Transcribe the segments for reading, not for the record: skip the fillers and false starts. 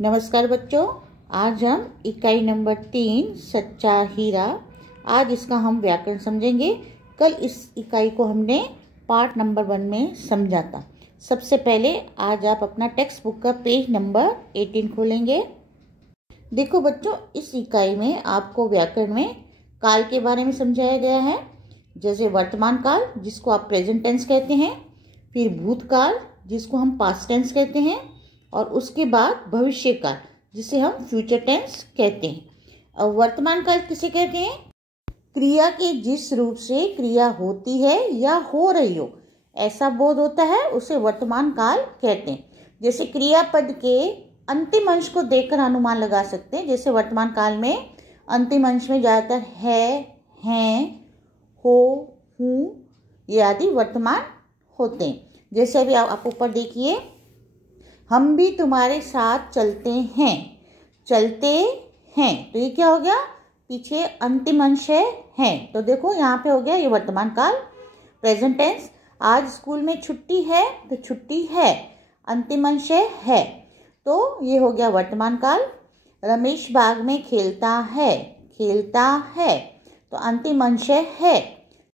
नमस्कार बच्चों, आज हम इकाई नंबर 3 सच्चा हीरा, आज इसका हम व्याकरण समझेंगे। कल इस इकाई को हमने पार्ट नंबर 1 में समझा था। सबसे पहले आज आप अपना टेक्स्ट बुक का पेज नंबर 18 खोलेंगे। देखो बच्चों, इस इकाई में आपको व्याकरण में काल के बारे में समझाया गया है, जैसे वर्तमान काल जिसको आप प्रेजेंट टेंस कहते हैं, फिर भूतकाल जिसको हम पास्ट टेंस कहते हैं, और उसके बाद भविष्य काल जिसे हम फ्यूचर टेंस कहते हैं। और वर्तमान काल किसे कहते हैं? क्रिया के जिस रूप से क्रिया होती है या हो रही हो ऐसा बोध होता है उसे वर्तमान काल कहते हैं। जैसे क्रियापद के अंतिम अंश को देखकर अनुमान लगा सकते हैं। जैसे वर्तमान काल में अंतिम अंश में ज़्यादातर है, हैं, हो, हूँ ये आदि वर्तमान होते हैं। जैसे अभी आप ऊपर देखिए, हम भी तुम्हारे साथ चलते हैं, चलते हैं, तो ये क्या हो गया? पीछे अंतिम अंश है, तो देखो यहाँ पे हो गया ये वर्तमान काल प्रेजेंट टेंस। आज स्कूल में छुट्टी है, तो छुट्टी है, अंतिम अंश है, तो ये हो गया वर्तमान काल। रमेश बाग में खेलता है, खेलता है, तो अंतिम अंश है।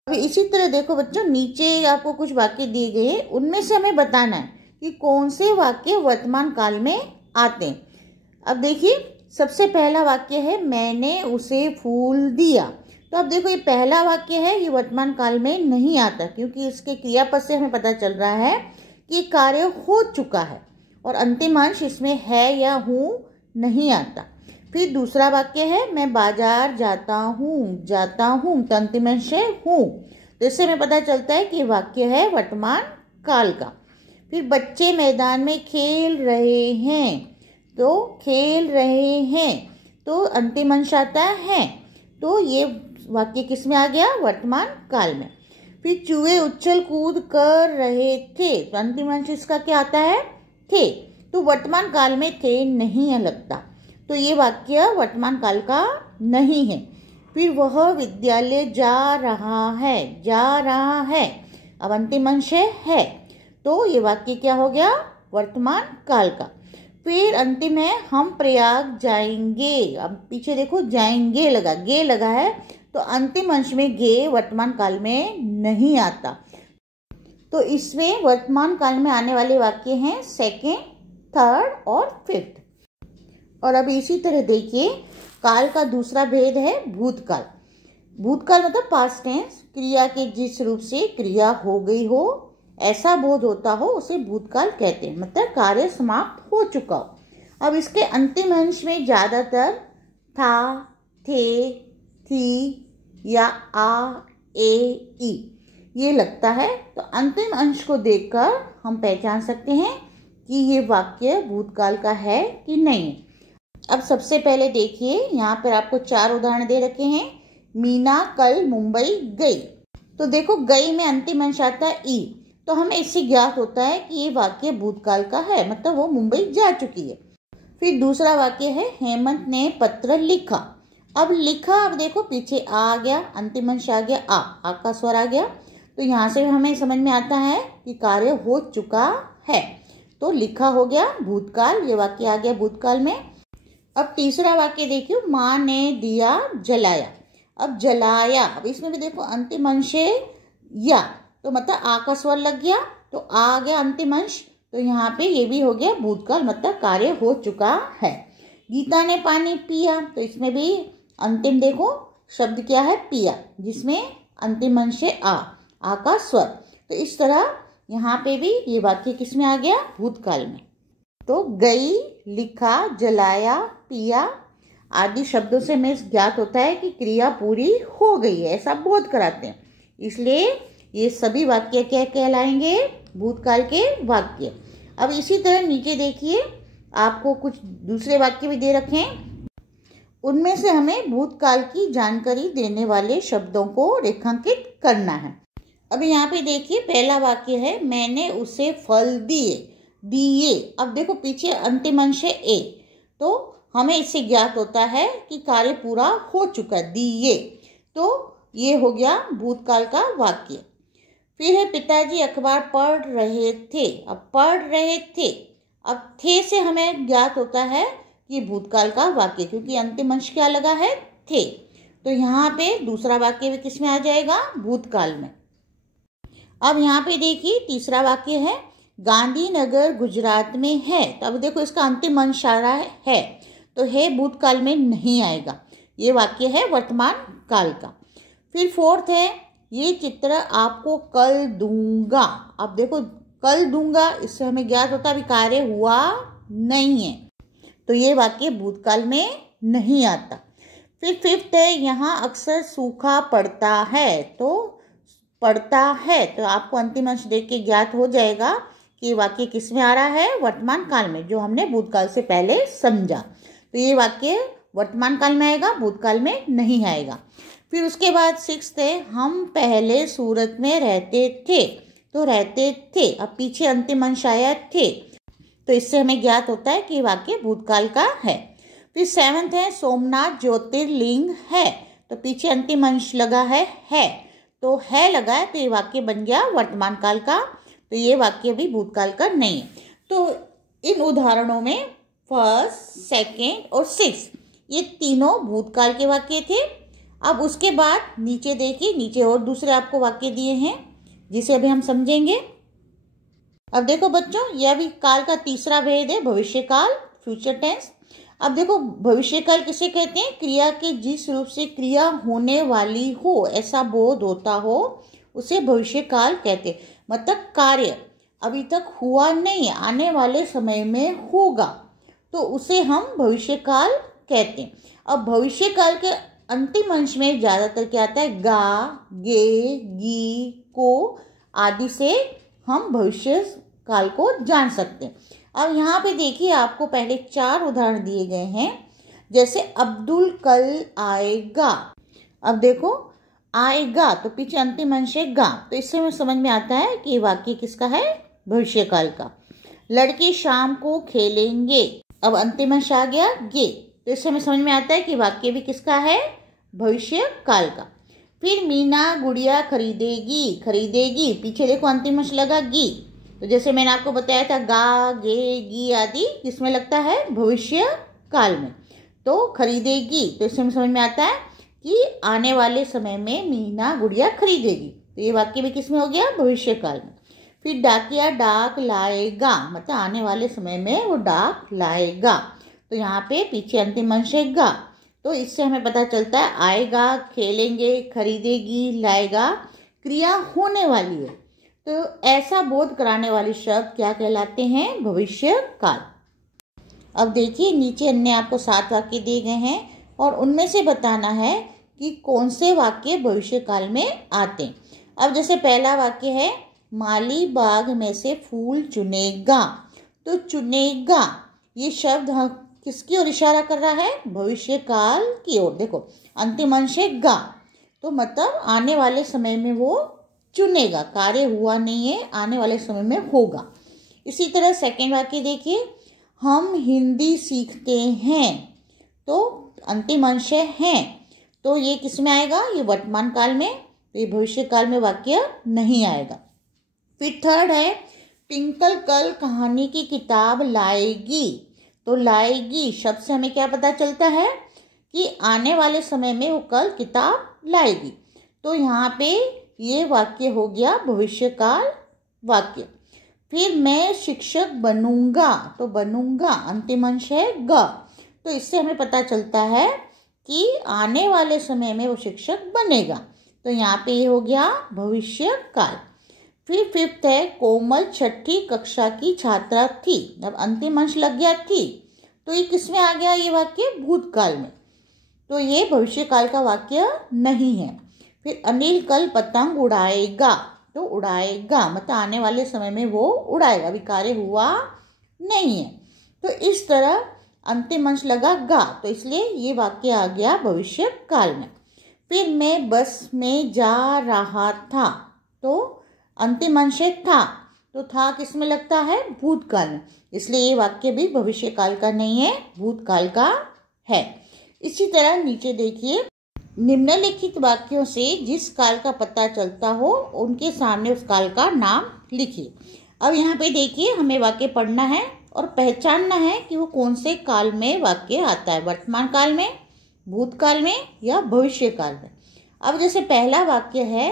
अभी इसी तरह देखो बच्चों, नीचे आपको कुछ वाक्य दिए गए हैं, उनमें से हमें बताना है कि कौन से वाक्य वर्तमान काल में आते हैं। अब देखिए, सबसे पहला वाक्य है मैंने उसे फूल दिया। तो अब देखो, ये पहला वाक्य है, ये वर्तमान काल में नहीं आता क्योंकि इसके क्रियापद से हमें पता चल रहा है कि कार्य हो चुका है, और अंतिम अंश इसमें है या हूँ नहीं आता। फिर दूसरा वाक्य है मैं बाजार जाता हूँ, जाता हूँ, तो अंतिम अंश है हूँ, तो इससे हमें पता चलता है कि वाक्य है वर्तमान काल का। फिर बच्चे मैदान में खेल रहे हैं, तो खेल रहे हैं, तो अंतिम अंश आता है, तो ये वाक्य किस में आ गया? वर्तमान काल में। फिर चूहे उछल कूद कर रहे थे, तो अंतिम अंश इसका क्या आता है? थे, तो वर्तमान काल में थे नहीं लगता, तो ये वाक्य वर्तमान काल का नहीं है। फिर वह विद्यालय जा रहा है, जा रहा है, अब अंतिम अंश है, तो ये वाक्य क्या हो गया? वर्तमान काल का। फिर अंतिम है हम प्रयाग जाएंगे। अब पीछे देखो, जाएंगे लगा, गे लगा है, तो अंतिम अंश में गे वर्तमान काल में नहीं आता। तो इसमें वर्तमान काल में आने वाले वाक्य हैं सेकेंड, थर्ड और फिफ्थ। और अब इसी तरह देखिए, काल का दूसरा भेद है भूतकाल। भूतकाल मतलब पास्ट टेंस, क्रिया के जिस रूप से क्रिया हो गई हो ऐसा बोध होता हो उसे भूतकाल कहते हैं, मतलब कार्य समाप्त हो चुका हो। अब इसके अंतिम अंश में ज्यादातर था, थे, थी या आ, ए, ई ये लगता है, तो अंतिम अंश को देखकर हम पहचान सकते हैं कि ये वाक्य भूतकाल का है कि नहीं। अब सबसे पहले देखिए, यहाँ पर आपको 4 उदाहरण दे रखे हैं। मीना कल मुंबई गई, तो देखो गई में अंतिम अंश आता है ई, तो हमें इससे ज्ञात होता है कि ये वाक्य भूतकाल का है, मतलब वो मुंबई जा चुकी है। फिर दूसरा वाक्य है हेमंत ने पत्र लिखा। अब लिखा, अब देखो पीछे आ गया, अंतिम अंश आ गया आ का स्वर आ गया, तो यहाँ से हमें समझ में आता है कि कार्य हो चुका है, तो लिखा हो गया भूतकाल, ये वाक्य आ गया भूतकाल में। अब तीसरा वाक्य देखियो, माँ ने दिया जलाया। अब जलाया, अब इसमें भी देखो अंतिम अंश या, तो मतलब आ का स्वर लग गया, तो आ गया अंतिम अंश, तो यहाँ पे ये भी हो गया भूतकाल, मतलब कार्य हो चुका है। गीता ने पानी पिया, तो इसमें भी अंतिम देखो शब्द क्या है? पिया, जिसमें अंतिम अंश है आ का स्वर, तो इस तरह यहाँ पे भी ये वाक्य किस में आ गया? भूतकाल में। तो गई, लिखा, जलाया, पिया आदि शब्दों से हमें ज्ञात होता है कि क्रिया पूरी हो गई है, ऐसा बोध कराते हैं, इसलिए ये सभी वाक्य क्या कहलाएंगे? भूतकाल के वाक्य। अब इसी तरह नीचे देखिए, आपको कुछ दूसरे वाक्य भी दे रखे हैं, उनमें से हमें भूतकाल की जानकारी देने वाले शब्दों को रेखांकित करना है। अब यहाँ पे देखिए, पहला वाक्य है मैंने उसे फल दिए, दिए, अब देखो पीछे अंतिम अंश है ए, तो हमें इससे ज्ञात होता है कि कार्य पूरा हो चुका, दिए, तो ये हो गया भूतकाल का वाक्य। फिर है पिताजी अखबार पढ़ रहे थे। अब पढ़ रहे थे, अब थे से हमें ज्ञात होता है कि भूतकाल का वाक्य, क्योंकि अंतिम अंश क्या लगा है, थे। तो यहाँ पे दूसरा वाक्य भी किस में आ जाएगा, भूतकाल में। अब यहाँ पे देखिए तीसरा वाक्य है गांधीनगर गुजरात में है। तो अब देखो इसका अंतिम अंश आ रहा है, तो है भूतकाल में नहीं आएगा, ये वाक्य है वर्तमान काल का। फिर फोर्थ है ये चित्र आपको कल दूंगा। अब देखो कल दूंगा, इससे हमें ज्ञात होता है अभी कार्य हुआ नहीं है, तो ये वाक्य भूतकाल में नहीं आता। फिर फिफ्थ है यहाँ अक्सर सूखा पड़ता है। तो पड़ता है, तो आपको अंतिम अंश देख के ज्ञात हो जाएगा कि वाक्य किस में आ रहा है, वर्तमान काल में, जो हमने भूतकाल से पहले समझा। तो ये वाक्य वर्तमान काल में आएगा, भूतकाल में नहीं आएगा। फिर उसके बाद सिक्स्थ है हम पहले सूरत में रहते थे। तो रहते थे, अब पीछे अंतिम अंश आया थे, तो इससे हमें ज्ञात होता है कि वाक्य भूतकाल का है। फिर सेवंथ है सोमनाथ ज्योतिर्लिंग है। तो पीछे अंतिम अंश लगा है, तो है लगा है, तो ये वाक्य बन गया वर्तमान काल का। तो ये वाक्य भी भूतकाल का नहीं है। तो इन उदाहरणों में फर्स्ट, सेकंड और सिक्स ये तीनों भूतकाल के वाक्य थे। अब उसके बाद नीचे देखिए, नीचे और दूसरे आपको वाक्य दिए हैं जिसे अभी हम समझेंगे। अब देखो बच्चों, यह अभी काल का तीसरा भेद है, भविष्य काल, फ्यूचर टेंस। अब देखो भविष्य काल किसे कहते हैं, क्रिया के जिस रूप से क्रिया होने वाली हो ऐसा बोध होता हो उसे भविष्य काल कहते हैं। मतलब कार्य अभी तक हुआ नहीं, आने वाले समय में होगा, तो उसे हम भविष्य काल कहते हैं। अब भविष्य काल के अंतिम अंश में ज्यादातर क्या आता है, गा, गे, गी, को आदि से हम भविष्य काल को जान सकते हैं। अब यहाँ पे देखिए आपको पहले 4 उदाहरण दिए गए हैं, जैसे अब्दुल कल आएगा। अब देखो आएगा, तो पीछे अंतिम अंश है गा, तो इससे हमें समझ में आता है कि वाक्य किसका है, भविष्य काल का। लड़के शाम को खेलेंगे, अब अंतिम अंश आ गया गे, तो इससे हमें समझ में आता है कि वाक्य भी किसका है, भविष्य काल का। फिर मीना गुड़िया खरीदेगी, खरीदेगी, पीछे देखो अंतिम अंश लगा गी, तो जैसे मैंने आपको बताया था गा, गे, गी आदि किसमें लगता है, भविष्य काल में। तो खरीदेगी, तो इससे समझ में आता है कि आने वाले समय में मीना गुड़िया खरीदेगी, तो ये वाक्य भी किसमें हो गया, भविष्य काल में। फिर डाकिया डाक लाएगा, मतलब आने वाले समय में वो डाक लाएगा, तो यहाँ पे पीछे अंतिम अंश है गा, तो इससे हमें पता चलता है आएगा, खेलेंगे, खरीदेगी, लाएगा क्रिया होने वाली है, तो ऐसा बोध कराने वाले शब्द क्या कहलाते हैं, भविष्य काल। अब देखिए नीचे अन्य आपको 7 वाक्य दिए गए हैं और उनमें से बताना है कि कौन से वाक्य भविष्य काल में आते हैं। अब जैसे पहला वाक्य है माली बाग में से फूल चुनेगा, तो चुनेगा ये शब्द किसकी ओर इशारा कर रहा है, भविष्य काल की ओर। देखो अंतिम अंश है गा, तो मतलब आने वाले समय में वो चुनेगा, कार्य हुआ नहीं है, आने वाले समय में होगा। इसी तरह सेकंड वाक्य देखिए हम हिंदी सीखते हैं, तो अंतिम अंश है हैं, तो ये किस में आएगा, ये वर्तमान काल में, तो ये भविष्य काल में वाक्य नहीं आएगा। फिर थर्ड है ट्विंकल कल कहानी की किताब लाएगी, तो लाएगी शब्द से हमें क्या पता चलता है कि आने वाले समय में वो कल किताब लाएगी, तो यहाँ पे ये वाक्य हो गया भविष्य काल वाक्य। फिर मैं शिक्षक बनूंगा, तो बनूंगा अंतिम अंश है ग, तो इससे हमें पता चलता है कि आने वाले समय में वो शिक्षक बनेगा, तो यहाँ पे ये हो गया भविष्य काल। फिर फिफ्थ है कोमल 6ठी कक्षा की छात्रा थी, अब अंतिम अंश लग गया थी, तो ये किसमें आ गया, ये वाक्य भूतकाल में, तो ये भविष्य काल का वाक्य नहीं है। फिर अनिल कल पतंग उड़ाएगा, तो उड़ाएगा मतलब आने वाले समय में वो उड़ाएगा, अभी कार्य हुआ नहीं है, तो इस तरह अंतिम अंश लगा गा, तो इसलिए ये वाक्य आ गया भविष्य काल में। फिर मैं बस में जा रहा था, तो अंतिम अंश था, तो था किस में लगता है, भूतकाल में, इसलिए ये वाक्य भी भविष्य काल का नहीं है, भूतकाल का है। इसी तरह नीचे देखिए निम्नलिखित वाक्यों से जिस काल का पता चलता हो उनके सामने उस काल का नाम लिखिए। अब यहाँ पे देखिए हमें वाक्य पढ़ना है और पहचानना है कि वो कौन से काल में वाक्य आता है, वर्तमान काल में, भूतकाल में या भविष्य काल में। अब जैसे पहला वाक्य है,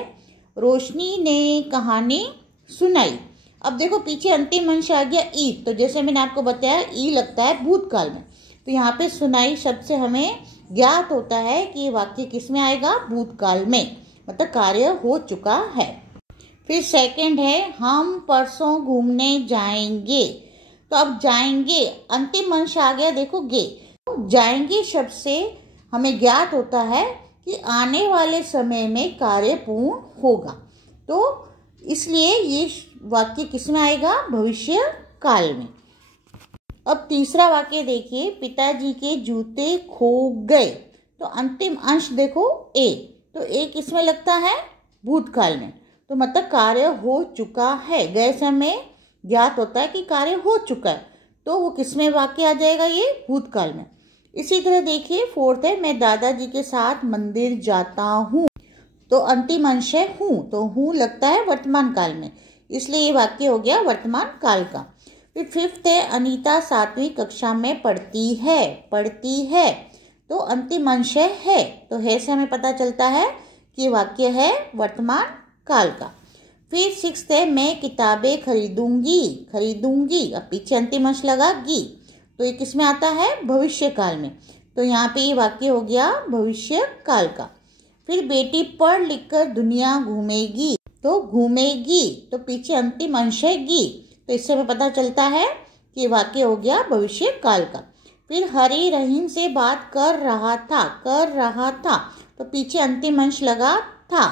रोशनी ने कहानी सुनाई। अब देखो पीछे अंतिम अंश आ गया ई, तो जैसे मैंने आपको बताया ई लगता है भूतकाल में, तो यहाँ पे सुनाई शब्द से हमें ज्ञात होता है कि ये वाक्य किस में आएगा, भूतकाल में, मतलब कार्य हो चुका है। फिर सेकंड है, हम परसों घूमने जाएंगे। तो अब जाएंगे, अंतिम अंश आ गया देखो गे, तो जाएंगे शब्द से हमें ज्ञात होता है कि आने वाले समय में कार्य पूर्ण होगा, तो इसलिए ये वाक्य किस में आएगा, भविष्य काल में। अब तीसरा वाक्य देखिए, पिताजी के जूते खो गए। तो अंतिम अंश देखो ए, तो ए किस में लगता है, भूतकाल में, तो मतलब कार्य हो चुका है, गए समय ज्ञात होता है कि कार्य हो चुका है, तो वो किस में वाक्य आ जाएगा, ये भूतकाल में। इसी तरह देखिए फोर्थ है, मैं दादाजी के साथ मंदिर जाता हूँ। तो अंतिम अंश है हूँ, तो हूँ लगता है वर्तमान काल में, इसलिए ये वाक्य हो गया वर्तमान काल का। फिर फिफ्थ है, अनीता 7वीं कक्षा में पढ़ती है। तो अंतिम अंश है, तो है से हमें पता चलता है कि वाक्य है वर्तमान काल का। फिर सिक्स्थ है, मैं किताबें खरीदूंगी। अब पीछे अंतिम अंश लगा गी, तो ये किस में आता है, भविष्य काल में, तो यहाँ पे ये वाक्य हो गया भविष्य काल का। फिर बेटी पढ़ लिख कर दुनिया घूमेगी। तो घूमेगी, तो पीछे अंतिम अंश है गी, तो इससे हमें पता चलता है कि वाक्य हो गया भविष्य काल का। फिर हरी रहीम से बात कर रहा था, तो पीछे अंतिम अंश लगा था,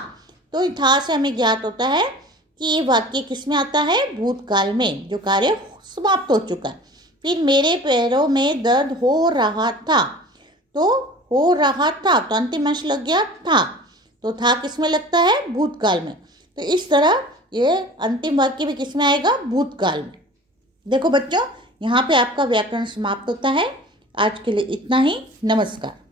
तो था से हमें ज्ञात होता है कि ये वाक्य किस में आता है, भूतकाल में, जो कार्य समाप्त हो चुका है। फिर मेरे पैरों में दर्द हो रहा था, तो हो रहा था, तो अंतिम अंश लग गया था, तो था किस में लगता है, भूतकाल में। तो इस तरह ये अंतिम वाक्य भी किस में आएगा, भूतकाल में। देखो बच्चों, यहाँ पे आपका व्याकरण समाप्त होता है। आज के लिए इतना ही, नमस्कार।